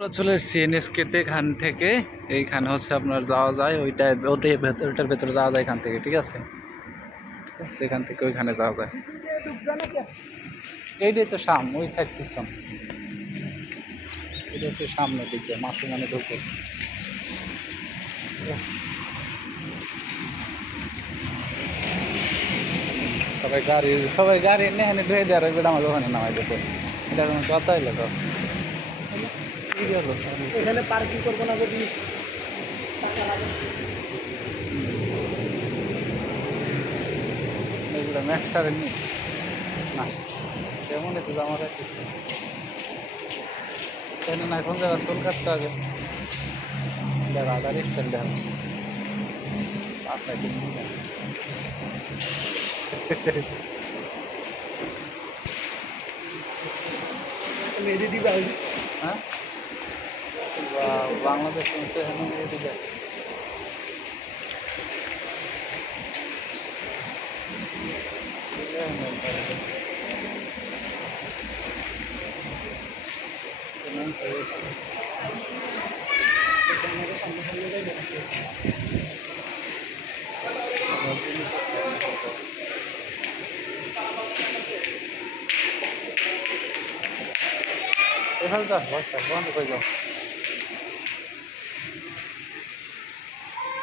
চলে এসছি এনএসকেতে এখান থেকে। এইখানে হচ্ছে আপনার যাওয়া যায় ওইটার ভেতরে যাওয়া যায় এখান থেকে, ঠিক আছে? সেখান থেকে ওইখানে যাওয়া যায়। এইটাই তো ওই সাইড পিছন, এটা হচ্ছে সামনের দিক দিয়ে মানে ঢুকে। সবাই গাড়ি নেহানে ধুয়ে দেওয়ার এটা আমাকে ওখানে নামাই দিয়েছে। এটা কোনো কথা হইলো তো? এখানে পার্কিং করবো না যদি এগুলো ম্যাক্সটারের নি না, তেমনই তো আমার কেন না কোন জায়গায় চুল কাটতে হবে। দেখা আধার স্টাইল দেখা মেহেদি দিবে। হ্যাঁ, বাংলাদেশ তো এমন মেহেদি দেয়। এখানে তো বন্ধ করে যাও।